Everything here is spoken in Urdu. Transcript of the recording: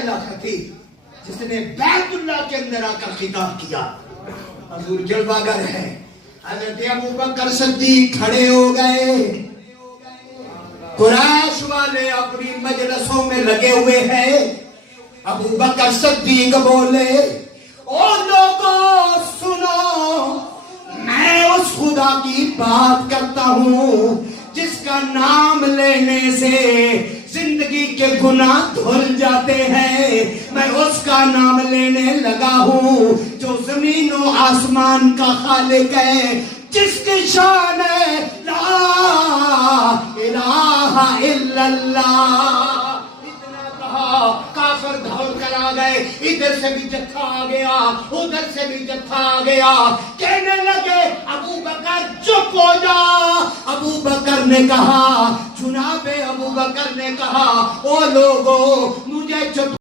پہلا خطیب جس نے بیت اللہ کے اندر آ کر خطاب کیا حضور جلوہ گر ہے. حضرت ابوبکر صدیق کھڑے ہو گئے. قریش والے اپنی مجلسوں میں لگے ہوئے ہیں. ابوبکر صدیق بولے او لوگوں سنو، میں اس خدا کی بات کرتا ہوں جس کا نام لینے سے زندگی کے گناہ دھل جاتے ہیں. میں اس کا نام لینے لگا ہوں جو زمین و آسمان کا خالق ہے، جس کی شان ہے لا الہ الا اللہ. اتنا کہا کافر دھوڑ کر آ گئے. ادھر سے بھی جتھا آ گیا، ادھر سے بھی جتھا آ گیا. کہنے لگے ابوبکر چپ ہو جا. ابوبکر نے کہا، جناب ابوبکر نے کہا او لوگو مجھے چپ